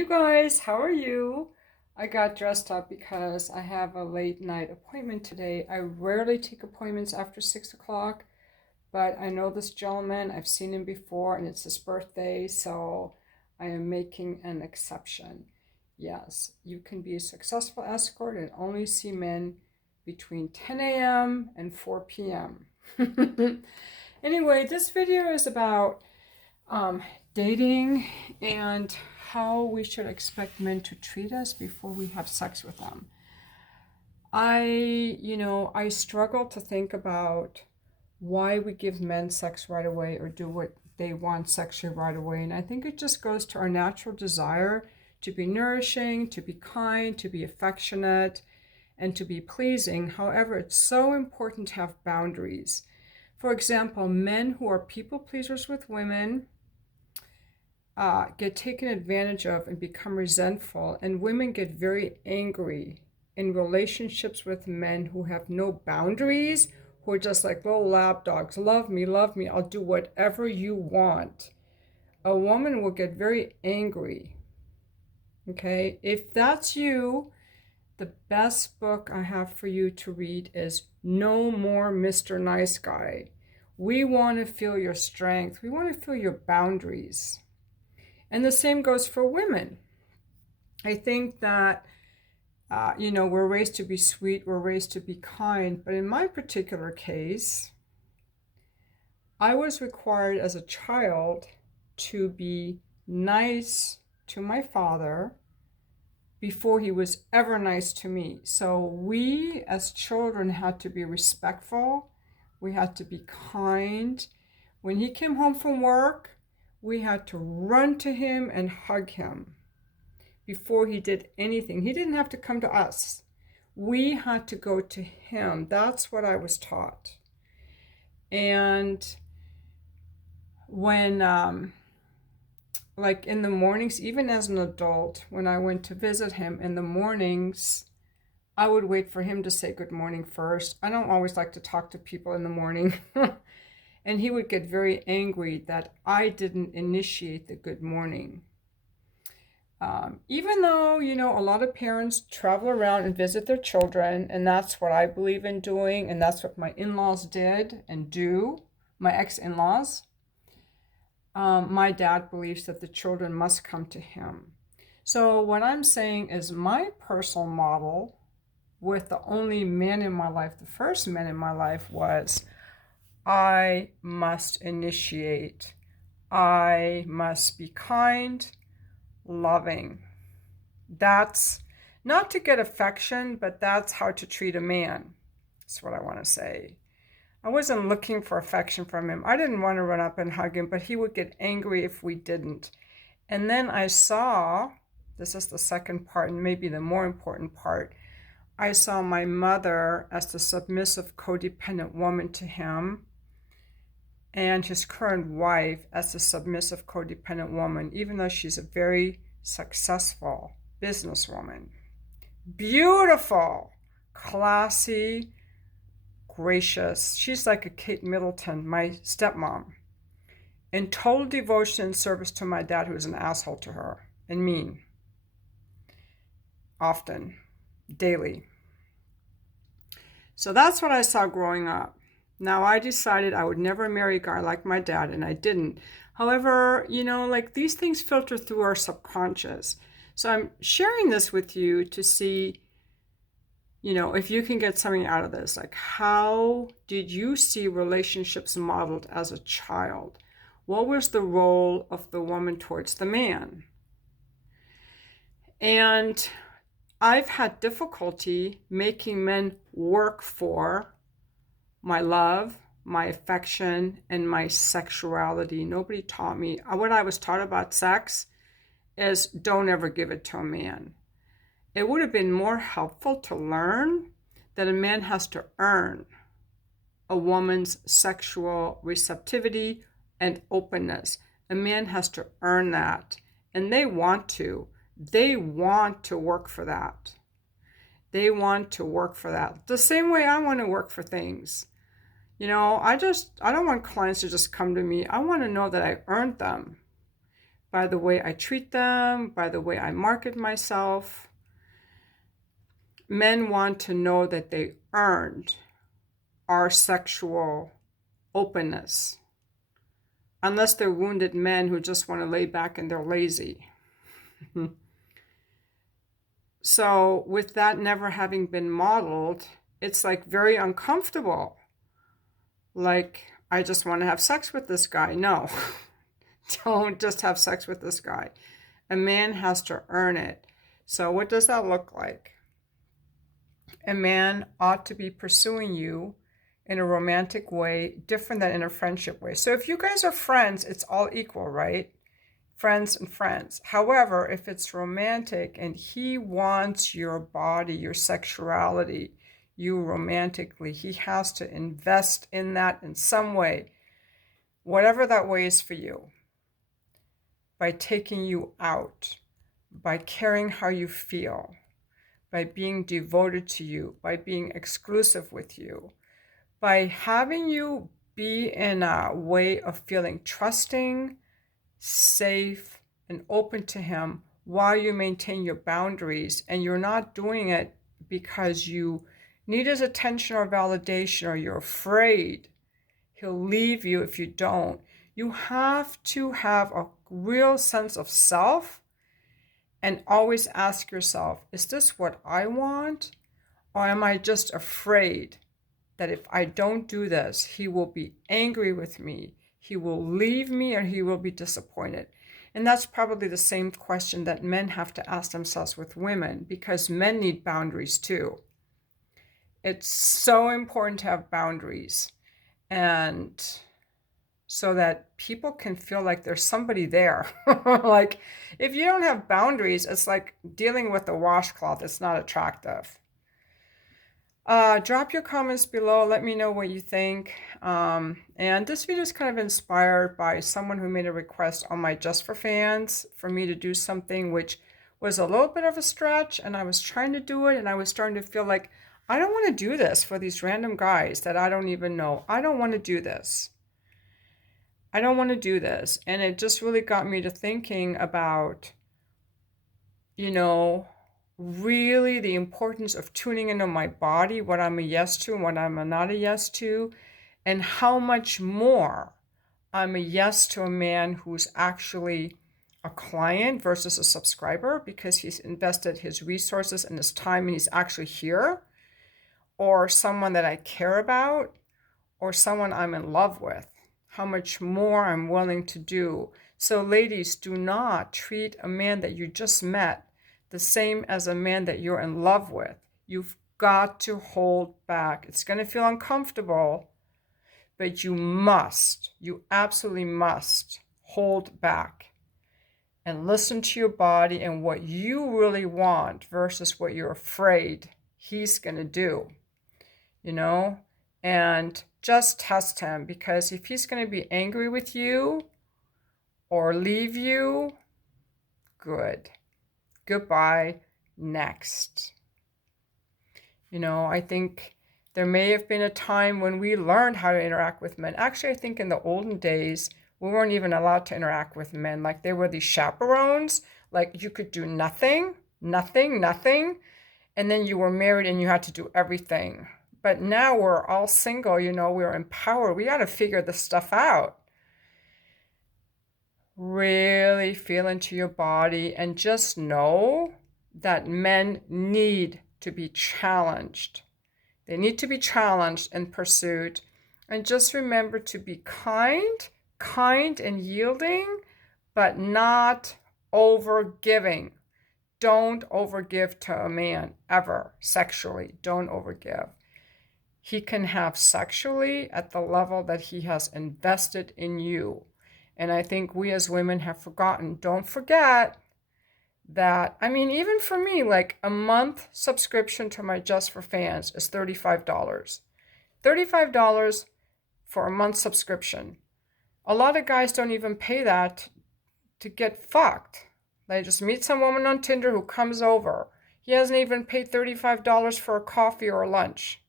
You guys, how are you? I got dressed up because I have a late night appointment today. I rarely take appointments after 6 o'clock, but I know this gentleman. I've seen him before and it's his birthday, so I am making an exception. Yes, you can be a successful escort and only see men between 10 a.m. and 4 p.m. Anyway, this video is about um, dating and how we should expect men to treat us before we have sex with them. I struggle to think about why we give men sex right away or do what they want sexually right away. And I think it just goes to our natural desire to be nourishing, to be kind, to be affectionate, and to be pleasing. However, it's so important to have boundaries. For example, men who are people pleasers with women get taken advantage of and become resentful, and women get very angry in relationships with men who have no boundaries, who are just like little lap dogs. Love me, I'll do whatever you want. A woman will get very angry. Okay, if that's you, the best book I have for you to read is No More Mr. Nice Guy. We want to feel your strength. We want to feel your boundaries. And the same goes for women. I think that, we're raised to be sweet, we're raised to be kind. But in my particular case, I was required as a child to be nice to my father before he was ever nice to me. So we as children had to be respectful. We had to be kind. When he came home from work, we had to run to him and hug him before he did anything. He didn't have to come to us. We had to go to him. That's what I was taught. And when, like in the mornings, even as an adult, when I went to visit him in the mornings, I would wait for him to say good morning first. I don't always like to talk to people in the morning. And he would get very angry that I didn't initiate the good morning. Even though, a lot of parents travel around and visit their children, and that's what I believe in doing, and that's what my in-laws did and do, my ex-in-laws. My dad believes that the children must come to him. So what I'm saying is my personal model with the only man in my life, the first man in my life, was I must initiate. I must be kind, loving. That's not to get affection, but that's how to treat a man. That's what I want to say. I wasn't looking for affection from him. I didn't want to run up and hug him, but he would get angry if we didn't. And then I saw, this is the second part and maybe the more important part, I saw my mother as the submissive, codependent woman to him, and his current wife as a submissive, codependent woman, even though she's a very successful businesswoman. Beautiful, classy, gracious. She's like a Kate Middleton, my stepmom. In total devotion and service to my dad, who was an asshole to her and mean. Often, daily. So that's what I saw growing up. Now, I decided I would never marry a guy like my dad, and I didn't. However, like these things filter through our subconscious. So I'm sharing this with you to see, if you can get something out of this. Like, how did you see relationships modeled as a child? What was the role of the woman towards the man? And I've had difficulty making men work for my love, my affection, and my sexuality. Nobody taught me. What I was taught about sex is don't ever give it to a man. It would have been more helpful to learn that a man has to earn a woman's sexual receptivity and openness. A man has to earn that. And they want to. They want to work for that. They want to work for that. The same way I want to work for things. I don't want clients to just come to me. I want to know that I earned them by the way I treat them, by the way I market myself. Men want to know that they earned our sexual openness, unless they're wounded men who just want to lay back and they're lazy. So with that never having been modeled, it's like very uncomfortable. Like, I just want to have sex with this guy. No, don't just have sex with this guy. A man has to earn it. So what does that look like? A man ought to be pursuing you in a romantic way, different than in a friendship way. So if you guys are friends, it's all equal, right? Friends and friends. However, if it's romantic and he wants your body, your sexuality, you romantically, he has to invest in that in some way, whatever that way is for you, by taking you out, by caring how you feel, by being devoted to you, by being exclusive with you, by having you be in a way of feeling trusting, safe, and open to him while you maintain your boundaries, and you're not doing it because you need his attention or validation, or you're afraid he'll leave you if you don't. You have to have a real sense of self and always ask yourself, is this what I want? Or am I just afraid that if I don't do this, he will be angry with me, he will leave me, or he will be disappointed? And that's probably the same question that men have to ask themselves with women, because men need boundaries too. It's so important to have boundaries, and so that people can feel like there's somebody there. Like, if you don't have boundaries, it's like dealing with a washcloth. It's not attractive. Drop your comments below. Let me know what you think. And this video is kind of inspired by someone who made a request on my Just for Fans for me to do something which was a little bit of a stretch, and I was trying to do it, and I was starting to feel like, I don't want to do this for these random guys that I don't even know. I don't want to do this. I don't want to do this. And it just really got me to thinking about, really the importance of tuning into my body, what I'm a yes to and what I'm a not a yes to, and how much more I'm a yes to a man who's actually a client versus a subscriber, because he's invested his resources and his time and he's actually here, or someone that I care about, or someone I'm in love with. How much more I'm willing to do. So ladies, do not treat a man that you just met the same as a man that you're in love with. You've got to hold back. It's going to feel uncomfortable, but you absolutely must hold back and listen to your body and what you really want versus what you're afraid he's going to do, and just test him, because if he's going to be angry with you or leave you, good. Goodbye. Next. I think there may have been a time when we learned how to interact with men. Actually, I think in the olden days, we weren't even allowed to interact with men. Like, they were these chaperones. Like, you could do nothing, and then you were married and you had to do everything. But now we're all single, we're empowered. We got to figure this stuff out. Really feel into your body and just know that men need to be challenged. They need to be challenged and pursued. And just remember to be kind and yielding, but not overgiving. Don't overgive to a man ever, sexually. Don't overgive. He can have sexually at the level that he has invested in you. And I think we as women have forgotten. Don't forget that, even for me, like, a month subscription to my Just for Fans is $35. $35 for a month subscription. A lot of guys don't even pay that to get fucked. They just meet some woman on Tinder who comes over. He hasn't even paid $35 for a coffee or a lunch.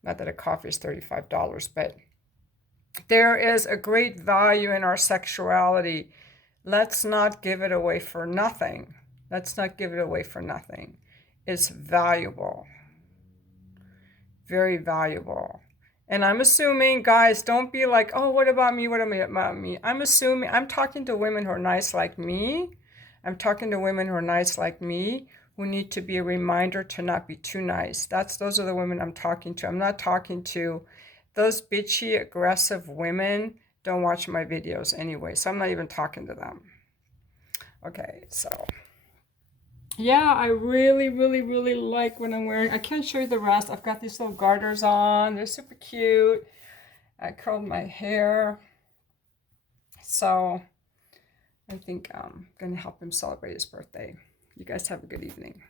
Not that a coffee is $35, but there is a great value in our sexuality. let's not give it away for nothing. Let's not give it away for nothing. It's valuable. Very valuable. And I'm assuming, guys, don't be like, oh, what about me? What about me? I'm assuming, I'm talking to women who are nice like me. I'm talking to women who are nice like me, who need to be a reminder to not be too nice. Those are the women I'm talking to. I'm not talking to those bitchy, aggressive women. Don't watch my videos anyway, so I'm not even talking to them. Okay, so yeah, I really, really, really like what I'm wearing. I can't show you the rest. I've got these little garters on. They're super cute. I curled my hair. So I think I'm going to help him celebrate his birthday. You guys have a good evening.